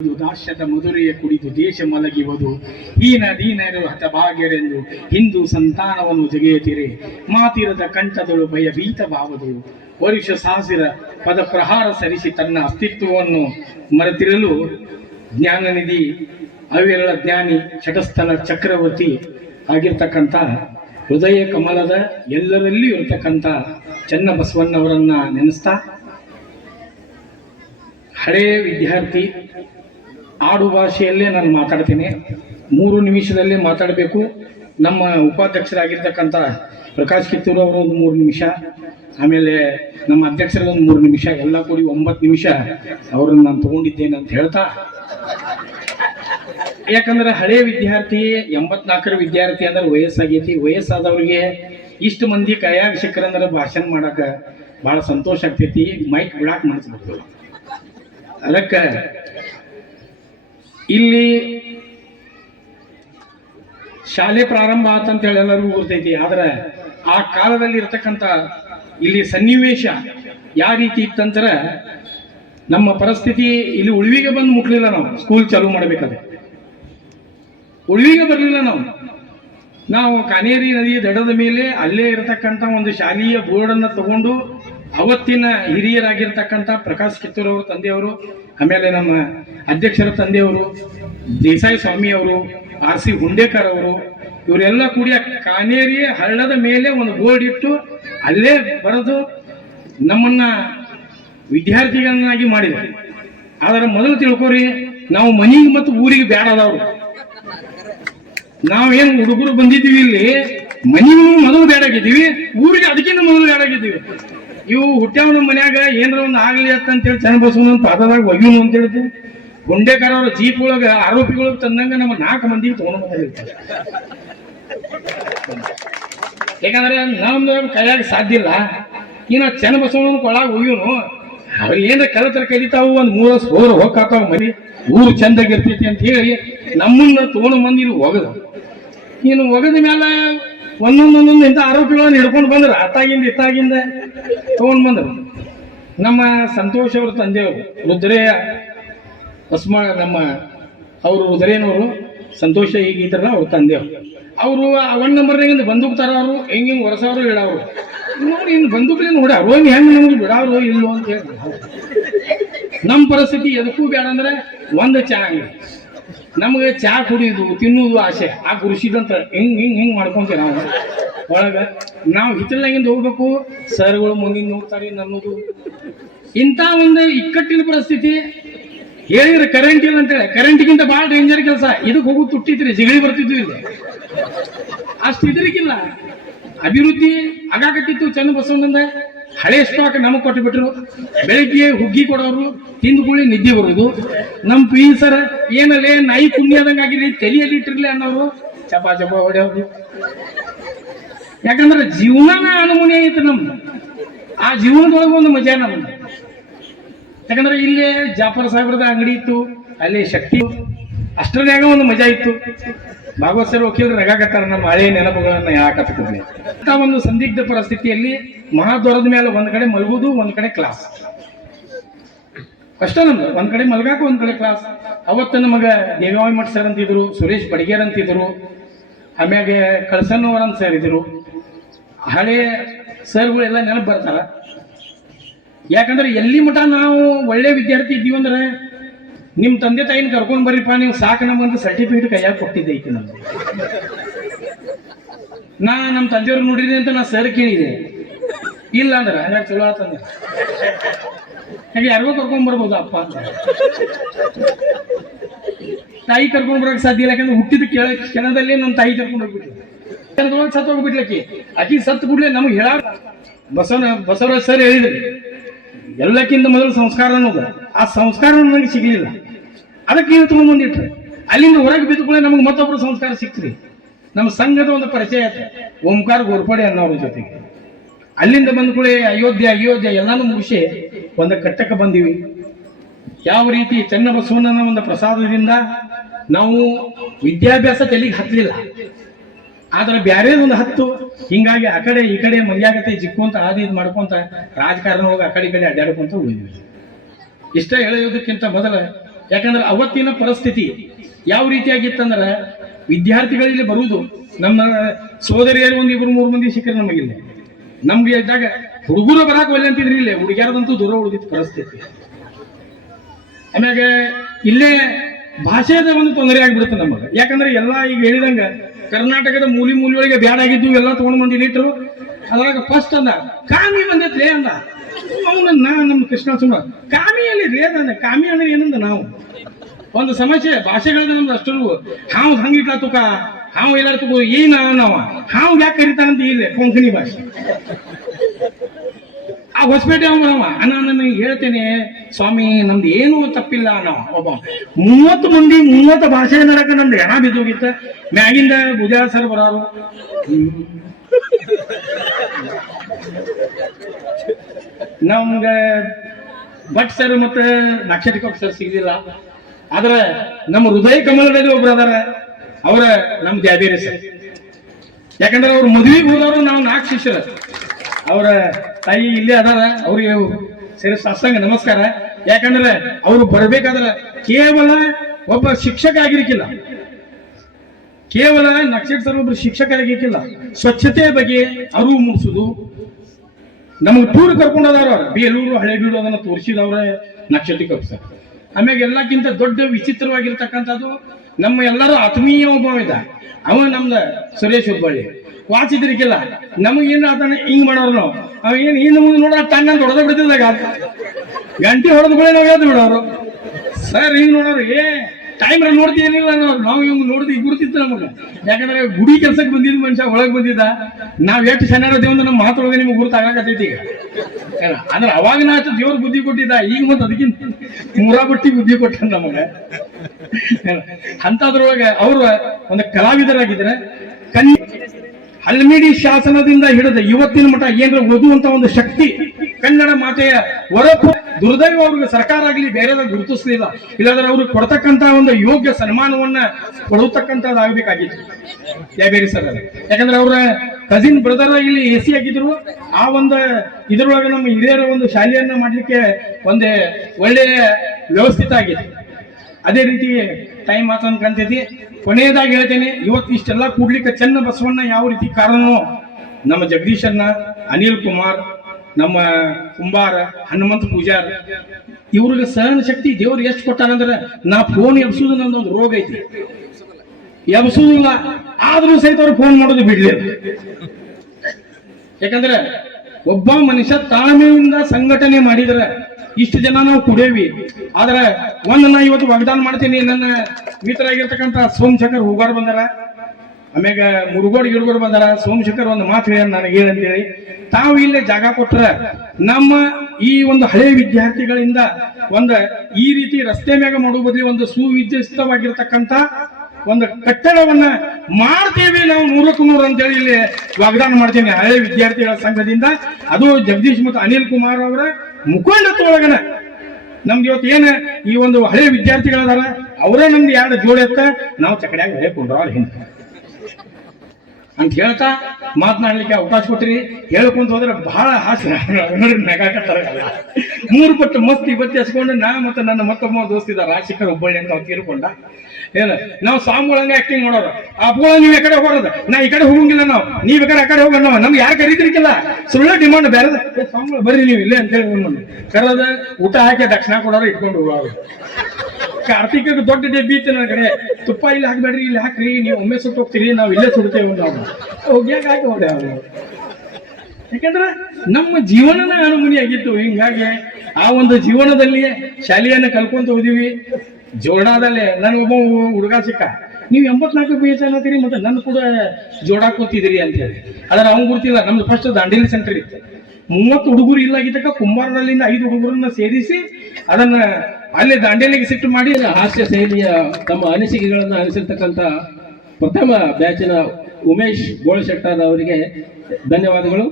ದಾಸ್ಯದ ಮಧುರೆಯ ಕುಡಿದು ದೇಶ ಮಲಗಿವುದು ಹೀನ ದೀನರು ಹತಭಾಗ್ಯರೆಂದು ಹಿಂದೂ ಸಂತಾನವನ್ನು ಜಗೆಯುತ್ತಿರೆ ಮಾತಿರದ ಕಂಠದಳು ಭಯಭೀತ ಭಾವದಳು ವರುಷ ಸಾವಿರ ಪದ ಪ್ರಹಾರ ಸರಿಸಿ ತನ್ನ ಅಸ್ತಿತ್ವವನ್ನು ಮರೆತಿರಲು ಜ್ಞಾನನಿಧಿ ಅವಿರಳ ಜ್ಞಾನಿ ಚಟಸ್ಥಲ ಚಕ್ರವರ್ತಿ ಆಗಿರ್ತಕ್ಕಂಥ ಹೃದಯ ಕಮಲದ ಎಲ್ಲರಲ್ಲಿಯೂ ಇರತಕ್ಕಂಥ ಚನ್ನಬಸವಣ್ಣವರನ್ನ ನೆನೆಸ್ತಾ ಹಳೆಯ ವಿದ್ಯಾರ್ಥಿ ಆಡು ಭಾಷೆಯಲ್ಲೇ ನಾನು ಮಾತಾಡ್ತೀನಿ. 3 ನಿಮಿಷದಲ್ಲೇ ಮಾತಾಡಬೇಕು. ನಮ್ಮ ಉಪಾಧ್ಯಕ್ಷರಾಗಿರ್ತಕ್ಕಂಥ ಪ್ರಕಾಶ್ ಕಿತ್ತೂರು ಅವರು ಒಂದು 3 ನಿಮಿಷ, ಆಮೇಲೆ ನಮ್ಮ ಅಧ್ಯಕ್ಷರ ಒಂದು 3 ನಿಮಿಷ, ಎಲ್ಲ ಕೂಡಿ 9 ನಿಮಿಷ ಅವರನ್ನು ನಾನು ತಗೊಂಡಿದ್ದೇನೆ ಅಂತ ಹೇಳ್ತಾ, ಯಾಕಂದ್ರೆ ಹಳೆಯ ವಿದ್ಯಾರ್ಥಿ 84ರ ವಿದ್ಯಾರ್ಥಿ ಅಂದ್ರೆ ವಯಸ್ಸಾಗೈತಿ. ವಯಸ್ಸಾದವ್ರಿಗೆ ಇಷ್ಟು ಮಂದಿ ಕೈಯಾಗ ಸಿಕ್ಕರಂದ್ರೆ ಭಾಷಣ ಮಾಡಕ ಭಾಳ ಸಂತೋಷ ಆಗ್ತೈತಿ. ಮೈಕ್ ಬಿಡಾಕ್ ಮಾಡಿಸ್ಬಿಡ್ತೀವಿ. ಅದಕ್ಕೆ ಇಲ್ಲಿ ಶಾಲೆ ಪ್ರಾರಂಭ ಆತಂತ ಹೇಳಿ ಎಲ್ಲರಿಗೂ ಗೊತ್ತೈತಿ. ಆದ್ರೆ ಆ ಕಾಲದಲ್ಲಿ ಇರ್ತಕ್ಕಂಥ ಇಲ್ಲಿ ಸನ್ನಿವೇಶ ಯಾವ ರೀತಿ ಇತ್ತಂದ್ರೆ, ನಮ್ಮ ಪರಿಸ್ಥಿತಿ ಇಲ್ಲಿ ಉಳಿವಿಗೆ ಬಂದು ಮುಟ್ಲಿಲ್ಲ. ನಾವು ಸ್ಕೂಲ್ ಚಾಲೂ ಮಾಡಬೇಕಾದ್ರೆ ಉಳಿವಿಗೆ ಬರಲಿಲ್ಲ. ನಾವು ಕಾನೇರಿ ನದಿ ದಡದ ಮೇಲೆ ಅಲ್ಲೇ ಇರತಕ್ಕಂಥ ಒಂದು ಶಾಲೆಯ ಬೋರ್ಡನ್ನು ತಗೊಂಡು ಅವತ್ತಿನ ಹಿರಿಯರಾಗಿರ್ತಕ್ಕಂಥ ಪ್ರಕಾಶ್ ಕಿತ್ತೂರು ಅವರ ತಂದೆಯವರು, ಆಮೇಲೆ ನಮ್ಮ ಅಧ್ಯಕ್ಷರ ತಂದೆಯವರು ದೇಸಾಯಿ ಸ್ವಾಮಿ ಅವರು, RC ಹುಂಡೇಕರ್ ಅವರು, ಇವರೆಲ್ಲ ಕೂಡಿ ಕಾನೇರಿ ಹಳ್ಳದ ಮೇಲೆ ಒಂದು ಬೋರ್ಡ್ ಇಟ್ಟು ಅಲ್ಲೇ ಬರೆದು ನಮ್ಮನ್ನ ವಿದ್ಯಾರ್ಥಿಗಳನ್ನಾಗಿ ಮಾಡಿದ್ದಾರೆ. ಆದರೆ ಮೊದಲು ತಿಳ್ಕೊರಿ, ನಾವು ಮನೆಗೆ ಮತ್ತು ಊರಿಗೆ ಬ್ಯಾಡದವ್ರು. ನಾವೇನು ಹುಡುಗರು ಬಂದಿದ್ದೀವಿ ಇಲ್ಲಿ, ಮನೆಗೂ ಮೊದಲು ಬ್ಯಾಡಾಗಿದ್ದೀವಿ, ಊರಿಗೆ ಅದಕ್ಕಿಂತ ಮೊದಲು ಬ್ಯಾಡಾಗಿದ್ದೀವಿ. ಇವು ಹುಟ್ಟ್ಯಾವ ಮನ್ಯಾಗ ಏನಾರ ಒಂದು ಆಗ್ಲಿ ಅಂತೇಳಿ ಚನ್ನಬಸವನ ಪಾದದಾಗ ಒಯ್ಯೂನು ಅಂತ ಹೇಳಿದ್ವಿ. ಹುಂಡೇಕರ್ ಅವ್ರ ಜೀಪ್ ಒಳಗ ಆರೋಪಿಗಳಿಗೆ ತಂದಂಗ ನಮ್ಮ 4 ಮಂದಿಗೆ ತಗೊಂಡು ಬಂದಿರ್ತಾರೆ. ಯಾಕಂದ್ರೆ ನಮ್ದು ಕೈಯಾಗ ಸಾಧ್ಯ ಇಲ್ಲ. ಇನ್ನು ಚನ್ನಬಸವನ ಕೊಳಾಗ ಒಯ್ಯೂನು ಅವ್ರು ಏನಾರ ಕಲತರ ಕಲಿತಾವು, ಒಂದು 3 ವರ್ಷ ಹೋದ್ರೆ ಹೋಗ್ತಾವ, ಮರಿ ಊರು ಚಂದಾಗಿರ್ತೈತಿ ಅಂತ ಹೇಳಿ ನಮ್ಮನ್ನ ತಗೊಂಡು ಮಂದಿ ಒಗದ. ಇನ್ನು ಒಗದ ಮೇಲೆ ಒಂದೊಂದೊಂದೊಂದು ಇಂಥ ಆರೋಪಿಗಳನ್ನು ಹಿಡ್ಕೊಂಡು ಬಂದ್ರು. ಅತ್ತಾಗಿಂದ ಇತ್ತಾಗಿಂದ ತಗೊಂಡು ಬಂದರು. ನಮ್ಮ ಸಂತೋಷ್ ಅವ್ರ ತಂದೆಯವರು ರುದ್ರಯ್ಯ ಹೊಸ್ಮಾಳ, ನಮ್ಮ ಅವರು ರುದ್ರೇನವರು, ಸಂತೋಷ ಈಗ ಇದ್ರಲ್ಲ ಅವ್ರ ತಂದೆಯವರು. ಅವರು 1 ನಂಬರ್ನಾಗಿಂದ ಬಂದೂಕ್ ತರೋರು, ಹೆಂಗೆ ಹೊರಸವರು ಹೇಳೋರು. ನೋಡಿ ಇನ್ನು ಬಂದೂಕ್ಲಿಂದ ನೋಡಿ ಅವ್ರು ಹೆಂಗೆ ನಮಗೆ ಬಿಡೋರು ಇಲ್ಲೋ ಅಂತ ಹೇಳಿ. ನಮ್ಮ ಪರಿಸ್ಥಿತಿ ಎದಕ್ಕೂ ಬೇಡ ಅಂದ್ರೆ ಒಂದು ಚಾ ಅಂಗಡಿ, ನಮಗೆ ಚಾ ಕುಡಿಯೋದು ತಿನ್ನುವುದು ಆಸೆ. ಆ ಗುರುಸಿದಂತ ಹಿಂಗ್ ಮಾಡ್ಕೊಂತೀವಿ ನಾವು ಒಳಗೆ. ನಾವು ಹಿತ್ತಲಾಗಿಂದ ಹೋಗ್ಬೇಕು, ಸರ್ಗಳು ಮುಂದಿನ ಹೋಗ್ತಾರೆ ನನ್ನದು. ಇಂಥ ಒಂದು ಇಕ್ಕಟ್ಟಿನ ಪರಿಸ್ಥಿತಿ. ಹೇಳಿದ್ರೆ ಕರೆಂಟ್ ಇಲ್ಲ ಅಂತೇಳಿ, ಕರೆಂಟ್ಗಿಂತ ಭಾಳ ಡೇಂಜರ್ ಕೆಲಸ. ಇದಕ್ಕೆ ಹೋಗೋದು ತುಟ್ಟಿದ್ರಿ, ಜಿಗಳಿ ಬರ್ತಿದ್ವಿ ಇಲ್ಲಿ. ಅಷ್ಟು ಇದ್ರಿಗಿಲ್ಲ. ಅಭಿವೃದ್ಧಿ ಆಗಾಕತ್ತಿತ್ತು. ಚನ್ನಬಸವನಂದ ಹಳೆ ಸ್ಟಾಕ್ ನಮಗೆ ಕೊಟ್ಟು ಬಿಟ್ರು. ಬೆಳಿಗ್ಗೆ ಹುಗ್ಗಿ ಕೊಡೋರು, ತಿಂದುಕೊಳ್ಳಿ ನಿದ್ದೆ ಬರೋದು. ನಮ್ಮ ಪಿ ಸರ್ ಏನಲ್ಲೇ ನಾಯಿ ಕುಣ್ಯದಂಗೆ ಆಗಿರಿ, ತಲೆಯಲ್ಲಿ ಇಟ್ಟಿರ್ಲಿ ಅನ್ನೋರು ಚಪ ಚಪ ಹೊಡೆಯೋರು. ಯಾಕಂದ್ರೆ ಜೀವನ ಅನುಮನೆ ಐತೆ ನಮ್ದು. ಆ ಜೀವನದೊಳಗೆ ಒಂದು ಮಜಾ ನಮ್ದು. ಯಾಕಂದ್ರೆ ಇಲ್ಲೇ ಜಾಫರ್ ಸಾಹೇಬ್ರದ ಅಂಗಡಿ ಇತ್ತು, ಅಲ್ಲಿ ಶಕ್ತಿ, ಅಷ್ಟರನ್ಯಾಗ ಒಂದು ಮಜಾ ಇತ್ತು. ಭಾಗವತ್ ಸರ್ ವಕೀಲರು ನಗಾಕತ್ತಾರ ನಮ್ಮ ಹಳೆಯ ನೆನಪುಗಳನ್ನ ಯಾಕತ್ತಿದ್ವಿ. ಅಂತ ಒಂದು ಸಂದಿಗ್ಧ ಪರಿಸ್ಥಿತಿಯಲ್ಲಿ ಮಹಾದ್ವಾರದ ಮೇಲೆ ಒಂದ್ ಕಡೆ ಮಲಗುದು, ಒಂದ್ ಕಡೆ ಕ್ಲಾಸ್. ಅಷ್ಟ ನಮ್ದು ಒಂದ್ ಕಡೆ ಮಲ್ಗಾಕ, ಒಂದ್ ಕಡೆ ಕ್ಲಾಸ್. ಅವತ್ತು ನಮಗ ದೇವಾಯಿ ಮಠ್ ಸರ್ ಅಂತಿದ್ರು, ಸುರೇಶ್ ಬಡಿಗೇರ್ ಅಂತಿದ್ರು, ಆಮ್ಯಾಗೆ ಕಳಸನ್ನವರಂತ ಸರ್ ಇದ್ರು. ಹಳೆಯ ಸರ್ಗಳೆಲ್ಲ ನೆನಪು ಬರ್ತಾರ. ಯಾಕಂದ್ರೆ ಎಲ್ಲಿ ಮಠ ನಾವು ಒಳ್ಳೆ ವಿದ್ಯಾರ್ಥಿ ಇದ್ದೀವಿ ಅಂದ್ರೆ, ನಿಮ್ಮ ತಂದೆ ತಾಯಿನ ಕರ್ಕೊಂಡು ಬರ್ರಿಪ್ಪ ನೀವು ಸಾಕು ನಮ್ಮಂತ ಸರ್ಟಿಫಿಕೇಟ್ ಕೈಯಾಗ ಕೊಟ್ಟಿದ್ದೆ ಐತಿ ನಮ್ಗೆ. ನಮ್ಮ ತಂದೆಯವ್ರು ನೋಡಿದೆ ಅಂತ ನಾ ಸರ್ ಕೇಳಿದೆ. ಇಲ್ಲ ಅಂದ್ರೆ ಹಂಗಾರೆ ಚಲೋ ಆತಂದ್ರೆ ಹಾಗೆ ಯಾರಿಗೋ ಕರ್ಕೊಂಡ್ ಬರ್ಬೋದು ಅಪ್ಪ ಅಂತ. ತಾಯಿ ಕರ್ಕೊಂಡ್ ಬರೋಕೆ ಸಾಧ್ಯ ಇಲ್ಲ. ಯಾಕಂದ್ರೆ ಹುಟ್ಟಿದ ಕ್ಷಣದಲ್ಲಿ ನಮ್ಮ ತಾಯಿ ಕರ್ಕೊಂಡು ಹೋಗ್ಬಿಟ್ಲು. ಸತ್ತು ಹೋಗ್ಬಿಟ್ಲಕ್ಕಿ. ಆಕಿ ಸತ್ತು ಬಿಡ್ಲೆ ನಮ್ಗೆ ಹೇಳ ಬಸವರಾಜ್ ಸರ್ ಹೇಳಿದ್ರಿ, ಎಲ್ಲಕ್ಕಿಂತ ಮೊದಲು ಸಂಸ್ಕಾರ ಅನ್ನೋದು. ಆ ಸಂಸ್ಕಾರ ನನಗೆ ಸಿಗ್ಲಿಲ್ಲ. ಅದಕ್ಕೆ ನೀವು ತಗೊಂಡ್ಬಂದಿಟ್ರಿ. ಅಲ್ಲಿಂದ ಹೊರಗೆ ಬಿದ್ದುಕೊಳ್ಳೆ ನಮಗೆ ಮತ್ತೊಬ್ಬರು ಸಂಸ್ಕಾರ ಸಿಕ್ತ್ರಿ. ನಮ್ಮ ಸಂಘದ ಒಂದು ಪರಿಚಯ ಆಯ್ತು, ಓಂಕಾರ ಗೋರ್ಪಡೆ ಅನ್ನೋರ ಜೊತೆಗೆ. ಅಲ್ಲಿಂದ ಬಂದ್ಕೊಳ್ಳಿ ಅಯೋಧ್ಯೆ ಎಲ್ಲಾನು ಮುಗಿಸಿ ಒಂದು ಕಟ್ಟಕ್ಕೆ ಬಂದೀವಿ. ಯಾವ ರೀತಿ ಚನ್ನಬಸವಣ್ಣನ ಒಂದು ಪ್ರಸಾದದಿಂದ ನಾವು ವಿದ್ಯಾಭ್ಯಾಸ ತಲೆಗೆ ಹತ್ತಲಿಲ್ಲ, ಆದ್ರೆ ಬ್ಯಾರೆ ಒಂದು 10 ಹಿಂಗಾಗಿ ಆ ಕಡೆ ಈ ಕಡೆ ಮಂಗ್ಯಾಗತ್ತೆ ಜಿಕ್ಕೊಂತ ಆದಿ ಇದು ಮಾಡ್ಕೊಂತ ರಾಜಕಾರಣ ಹೋಗಿ ಆ ಕಡೆ ಈ ಕಡೆ ಅಡ್ಡಾಡ್ಕೊಂತ ಹೋಗಿದ್ವಿ. ಇಷ್ಟ ಹೇಳೋದಕ್ಕಿಂತ ಮೊದಲ ಯಾಕಂದ್ರೆ ಅವತ್ತಿನ ಪರಿಸ್ಥಿತಿ ಯಾವ ರೀತಿಯಾಗಿತ್ತಂದ್ರೆ ವಿದ್ಯಾರ್ಥಿಗಳಲ್ಲಿ ಬರುವುದು ನಮ್ಮ ಸೋದರಿಯರು ಒಂದು 2-3 ಮಂದಿ ಸಿಕ್ಕರೆ ನಮಗಿಲ್ಲ. ನಮ್ಗೆ ಇದ್ದಾಗ ಹುಡುಗರು ಬರಾಕ್ ಒಳ್ಳೆ ಅಂತಿದ್ರಿ, ಇಲ್ಲೇ ಹುಡುಗಿಯರದಂತೂ ದೂರ ಉಳಿದಿತ್ತು ಪರಿಸ್ಥಿತಿ. ಆಮ್ಯಾಗ ಇಲ್ಲೇ ಭಾಷೆದ ಒಂದು ತೊಂದರೆ ಆಗ್ಬಿಡುತ್ತೆ ನಮಗೆ. ಯಾಕಂದ್ರೆ ಎಲ್ಲ ಈಗ ಹೇಳಿದಂಗ ಕರ್ನಾಟಕದ ಮೂಲಿಯೊಳಗೆ ಬ್ಯಾಡ ಆಗಿದ್ದು ಎಲ್ಲ ತಗೊಂಡು ಬಂದು ಇಟ್ಟರು. ಅದ್ರಾಗ ಫಸ್ಟ್ ಅಂದ ಕಾಮಿ ಬಂದೈತ್ರಿ ಅಂದ. ಅವನ ನಮ್ಮ ಕೃಷ್ಣ ಸುಮ್ಮ ಕಾಮಿಯಲ್ಲಿ ರೇದ ಕಾಮಿ ಅಂದ್ರೆ ಏನಂದ ನಾವು ಒಂದು ಸಮಸ್ಯೆ ಭಾಷೆಗಳದ ನಮ್ದು ಅಷ್ಟು ಹಾವು ಹಂಗಿಟ್ಲ ತುಕ ಹಾವು ಎಲ್ಲಾರ ತುಕ ಏನ ನಾವ ಹಾವು ಯಾಕೆ ಕರಿತಾನಂತ ಇಲ್ಲ ಕೊಂಕಣಿ ಭಾಷೆ. ಆ ಹೊಸಪೇಟೆ ಅವನವ ನಾನು ಹೇಳ್ತೇನೆ ಸ್ವಾಮಿ ನಮ್ದು ಏನೂ ತಪ್ಪಿಲ್ಲ ನಾವು ಒಬ್ಬ 30 ಮಂದಿ 30 ಭಾಷೆ ನಡಕ ನಮ್ದು ಹೆಣ ಬಿದ್ದೋಗಿತ್ತ. ಮ್ಯಾಗಿಂದ ಬುಜಾರ ಸರ್ ಬರೋರು ನಮ್ಗ ಭಟ್ ಸರ್ ಮತ್ತೆ ನಕ್ಷಟಿಕ ಸರ್ ಸಿಗ್ಲಿಲ್ಲ. ಆದ್ರೆ ನಮ್ಮ ಹೃದಯ ಕಮಲದಲ್ಲಿ ಒಬ್ರು ಅದಾರ, ಅವ್ರ ನಮ್ ಜಾಬೇರಿ ಸರ್. ಯಾಕಂದ್ರೆ ಅವ್ರ ಮದುವೆಗೆ ಹೋದವರು ನಾವು 4 ಶಿಷ್ಯರ. ಅವರ ತಾಯಿ ಇಲ್ಲೇ ಅದಾರ, ಅವ್ರಿಗೆ ಸರಿ ಸಾಷ್ಟಾಂಗ ನಮಸ್ಕಾರ. ಯಾಕಂದ್ರೆ ಅವ್ರು ಬರ್ಬೇಕಾದ್ರೆ ಕೇವಲ ಒಬ್ಬ ಶಿಕ್ಷಕ ಆಗಿರ್ಕಿಲ್ಲ, ಕೇವಲ ನಕ್ಷತ್ರ ಸರ್ ಒಬ್ರು ಶಿಕ್ಷಕರಾಗಿರ್ಕಿಲ್ಲ, ಸ್ವಚ್ಛತೆಯ ಬಗ್ಗೆ ಅರಿವು ಮೂಡಿಸುದು. ನಮಗೆ ಟೂರ್ ಕರ್ಕೊಂಡು ಹೋದವ್ರ ಬೇಲೂರು ಹಳೇಬೀಡು ಅದನ್ನ ತೋರಿಸಿದವ್ರ ನಕ್ಷತ್ರ ಸರ್. ಆಮ್ಯಾಗ ಎಲ್ಲಕ್ಕಿಂತ ದೊಡ್ಡ ವಿಚಿತ್ರವಾಗಿರ್ತಕ್ಕಂಥದ್ದು ನಮ್ಮ ಎಲ್ಲರೂ ಆತ್ಮೀಯ ಒಬ್ಬ ಇದ್ದ, ಅವ ನಮ್ದ ಸುರೇಶ್ ಹುಬ್ಬಳ್ಳಿ. ವಾಚಿದ್ರಿಕಿಲ್ಲ ನಮಗೇನು ಅದನ್ನ ಹಿಂಗ್ ಮಾಡೋರು ನಾವು. ಅವ ಏನು ಇನ್ನು ಮುಂದೆ ನೋಡ ಟಣ್ಣ ಅಂತ ಹೊಡೆದ ಬಿಡ್ತಿದ್ದಾಗ ಗಂಟೆ ಹೊಡೆದ ಬೆಳೆ ನಾವು ಹೇಳ್ದು ಬಿಡೋರು. ಸರ್ ಹಿಂಗ್ ನೋಡೋರು ಟೈಮ್ ನೋಡ್ತೀನಿಲ್ಲ ನಾವು ಇವ್ ನೋಡಿದ್ ಈಗ ಗುರುತಿತ್ತು ನಮಗ. ಯಾಕಂದ್ರೆ ಗುಡಿ ಕೆಲ್ಸಕ್ಕೆ ಬಂದಿದ್ ಮನುಷ್ಯ ಒಳಗ್ ಬಂದಿದ್ದ. ನಾವ್ ಎಷ್ಟು ಚೆನ್ನಾಗಿದ್ದೇವೆ ಅಂದ್ರೆ ನಮ್ಮ ಮಾತೊಳಗೆ ನಿಮ್ಗೆ ಗುರುತಾಗತ್ತೈತಿ ಈಗ. ಅಂದ್ರೆ ಅವಾಗ ನಾಚು ದೇವ್ರ ಬುದ್ಧಿ ಕೊಟ್ಟಿದ್ದ, ಈಗ ಮತ್ತೆ ಅದಕ್ಕಿಂತ 3 ಬಟ್ಟಿ ಬುದ್ಧಿ ಕೊಟ್ಟ ನಮಗ. ಅಂತದ್ರೊಳಗೆ ಅವರು ಒಂದು ಕಲಾವಿದರಾಗಿದ್ರೆ ಹಲ್ಮಿಡಿ ಶಾಸನದಿಂದ ಹಿಡಿದ ಇವತ್ತಿನ ಮಠ ಏನ್ರ ಓದುವಂತ ಒಂದು ಶಕ್ತಿ ಕನ್ನಡ ಮಾತೆಯ ಹೊರತು ದುರ್ದೈವ ಅವ್ರಿಗೆ ಸರ್ಕಾರ ಆಗ್ಲಿ ಬೇರೆದ ಗುರುತಿಸ್ಲಿಲ್ಲ. ಇಲ್ಲಾಂದ್ರೆ ಅವ್ರಿಗೆ ಕೊಡ್ತಕ್ಕಂತ ಒಂದು ಯೋಗ್ಯ ಸನ್ಮಾನವನ್ನ ಕೊಡತಕ್ಕಂಥದ್ದಾಗಬೇಕಾಗಿತ್ತು ಯಾಬೇರಿ ಸರ್. ಯಾಕಂದ್ರೆ ಅವರ ಕಸಿನ್ ಬ್ರದರ್ ಇಲ್ಲಿ AC ಆಗಿದ್ರು. ಆ ಒಂದು ಇದ್ರೊಳಗೆ ನಮ್ಮ ಹಿರಿಯರ ಒಂದು ಶಾಲೆಯನ್ನ ಮಾಡ್ಲಿಕ್ಕೆ ಒಂದು ಒಳ್ಳೆಯ ವ್ಯವಸ್ಥಿತ ಆಗಿದೆ. ಅದೇ ರೀತಿ ಟೈಮ್ ಮಾತಂತೈತಿ. ಕೊನೆಯದಾಗಿ ಹೇಳ್ತೇನೆ, ಇವತ್ತು ಇಷ್ಟೆಲ್ಲ ಕೂಡ್ಲಿಕ್ಕೆ ಚೆನ್ನ ಬಸವಣ್ಣ ಯಾವ ರೀತಿ ಕಾರಣನೋ ನಮ್ಮ ಜಗದೀಶನ್ನ, ಅನಿಲ್ ಕುಮಾರ್, ನಮ್ಮ ಕುಂಬಾರ, ಹನುಮಂತ ಪೂಜಾರ್, ಇವ್ರಿಗೆ ಸಹನ ಶಕ್ತಿ ದೇವ್ರು ಎಷ್ಟು ಕೊಟ್ಟಾನಂದ್ರೆ ನಾ ಫೋನ್ ಎಬ್ಸುದು ನಂದೊಂದು ರೋಗ ಐತಿ, ಎಬ್ಸುದಿಲ್ಲ. ಆದ್ರೂ ಸಹಿತ ಅವ್ರು ಫೋನ್ ಮಾಡೋದು ಬಿಡ್ಲಿಲ್ಲ. ಯಾಕಂದ್ರೆ ಒಬ್ಬ ಮನುಷ್ಯ ತಾಳ್ಮೆಯಿಂದ ಸಂಘಟನೆ ಮಾಡಿದ್ರೆ ಇಷ್ಟು ಜನ ನಾವು ಕುಡಿಯವಿ. ಆದ್ರೆ ನಾ ಇವತ್ತು ವಾಗ್ದಾನ ಮಾಡ್ತೀನಿ, ನನ್ನ ಮಿತ್ರರಾಗಿರ್ತಕ್ಕಂಥ ಸೋಮಶೇಖರ್ ಹೂಗಾರ್ ಬಂದಾರ, ಆಮ್ಯಾಗ ಮುರುಗೋಡ್ ಗಿಡಗೋಡ್ ಬಂದಾರ. ಸೋಮಶೇಖರ್ ಒಂದು ಮಾತು ಹೇಳ ನನಗೆ ಏನಂತೇಳಿ, ತಾವು ಇಲ್ಲೇ ಜಾಗ ಕೊಟ್ರ ನಮ್ಮ ಈ ಒಂದು ಹಳೆ ವಿದ್ಯಾರ್ಥಿಗಳಿಂದ ಒಂದು ಈ ರೀತಿ ರಸ್ತೆ ಮ್ಯಾಗ ಮಾಡುವ ಬದಲಿ ಒಂದು ಸುವಿಧ್ಯಸ್ತವಾಗಿರ್ತಕ್ಕಂಥ ಒಂದು ಕಟ್ಟಡವನ್ನ ಮಾಡ್ತೇವೆ ನಾವು 100ಕ್ಕೆ 100 ಅಂತೇಳಿ ಇಲ್ಲಿ ವಾಗ್ದಾನ ಮಾಡ್ತೇನೆ ಹಳೆ ವಿದ್ಯಾರ್ಥಿಗಳ ಸಂಘದಿಂದ. ಅದು ಜಗದೀಶ್ ಮತ್ತು ಅನಿಲ್ ಕುಮಾರ್ ಅವರ ಮುಖಂಡತ್ವೊಳಗನ ನಮ್ದು ಇವತ್ತು ಏನ ಈ ಒಂದು ಹಳೆ ವಿದ್ಯಾರ್ಥಿಗಳದಾರ ಅವರೇ ನಮ್ದು 2 ಜೋಡಿ ಎತ್ತ ನಾವು ಚಕಡ್ಯಾಗ ಹೇಳ್ಕೊಂಡ್ರ ಹಿಂದೆ ಅಂತ ಹೇಳ್ತಾ ಮಾತನಾಡ್ಲಿಕ್ಕೆ ಅವಕಾಶ ಕೊಟ್ಟಿರಿ. ಹೇಳ್ಕೊಂತ ಹೋದ್ರೆ ಬಹಳ ಹಾಸ್ಯ ನಗಾಕತ್ತಾರ. 3 ಪಟ್ಟು ಮಸ್ತಿ ಬತ್ತಿ ಹಚ್ಕೊಂಡು ನಾ ಮತ್ತೆ ನನ್ನ ಮತ್ತೊಬ್ಬ ದೋಸ್ತಿದ ರಾಜಶೇಖರ್ ಹುಬ್ಬಳ್ಳಿ ಅಂತ ತೀರ್ಕೊಂಡ. ಏನ ನಾವು ಸ್ವಾಮಿಗಳಂಗ ಆಕ್ಟಿಂಗ್ ಮಾಡೋರು. ಅಪ್ಪಗಳ ನೀವ್ ಈ ಕಡೆ ಹೋಗೋದು, ನಾ ಈ ಕಡೆ ಹೋಗಂಗಿಲ್ಲ, ನಾವು ನೀವ್ ಈ ಕಡೆ ಆ ಕಡೆ ಹೋಗೋಣ, ನಮ್ಗೆ ಯಾರು ಕರೀತಿರ್ಕಿಲ್ಲ, ಸುಳ್ಳ ಡಿಮಾಂಡ್ ಬೇರೆ ಸ್ವಾಮಿಗಳು ಬರ್ರಿ ನೀವು ಇಲ್ಲೇ ಅಂತ ಹೇಳಿ ಕರೆದ ಊಟ ಹಾಕಿ ದಕ್ಷಿಣ ಕೊಡೋರು ಇಟ್ಕೊಂಡು ಹೋಗೋರು. ಕಾರ್ತಿಕಕ್ಕೆ ದೊಡ್ಡ ಡೆಬ್ಬಿ ಇತ್ತು ನನ್ನ ಕಡೆ, ತುಪ್ಪ ಇಲ್ಲಿ ಹಾಕ್ಬೇಡ್ರಿ, ಇಲ್ಲಿ ಹಾಕ್ರಿ, ನೀವು ಒಮ್ಮೆ ಸುಟ್ಟು ಹೋಗ್ತೀರಿ, ನಾವು ಇಲ್ಲೇ ಸುಡ್ತೇವೆ ನಾವು ಹೋಗ್ಯಾಕ ಹಾಕಿ ಹೋದೆ ಅವರು. ಯಾಕಂದ್ರೆ ನಮ್ಮ ಜೀವನನ ಅನುಮತಿ ಆಗಿತ್ತು. ಹಿಂಗಾಗಿ ಆ ಒಂದು ಜೀವನದಲ್ಲಿ ಶಾಲೆಯನ್ನ ಕಲ್ಕೊಂತ ಹೋದಿವಿ. ಜೋಡಾದಲ್ಲೇ ನನಗೊಬ್ಬ ಹುಡುಗ ಸಿಕ್ಕ, ನೀವು 84 PH ಅನ್ನತ್ತೀರಿ, ಮತ್ತೆ ನನ್ನ ಕೂಡ ಜೋಡಾ ಕೂತಿದ್ದೀರಿ ಅಂತ ಹೇಳಿ. ಆದ್ರೆ ಅವ್ನು ಗುರ್ತಿಲ್ಲ, ನಮ್ದು ಫಸ್ಟ್ ದಾಂಡೇಲಿ ಸೆಂಟರ್ ಇತ್ತು. 30 ಹುಡುಗರು ಇಲ್ಲಾಗಿದ್ದಕ್ಕ ಕುಂಬಾರನಲ್ಲಿಂದ 5 ಹುಡುಗರನ್ನ ಸೇರಿಸಿ ಅದನ್ನ ಅಲ್ಲೇ ದಾಂಡೇಲಿಗೆ ಶಿಫ್ಟ್ ಮಾಡಿ ಹಾಸ್ಯ ಶೈಲಿಯ ತಮ್ಮ ಅನಿಸಿಕೆಗಳನ್ನ ಅನಿಸಿರ್ತಕ್ಕಂಥ ಪ್ರಥಮ ಬ್ಯಾಚಿನ ಉಮೇಶ್ ಗೋಳಶೆಟ್ಟರ್ ಅವರಿಗೆ ಧನ್ಯವಾದಗಳು.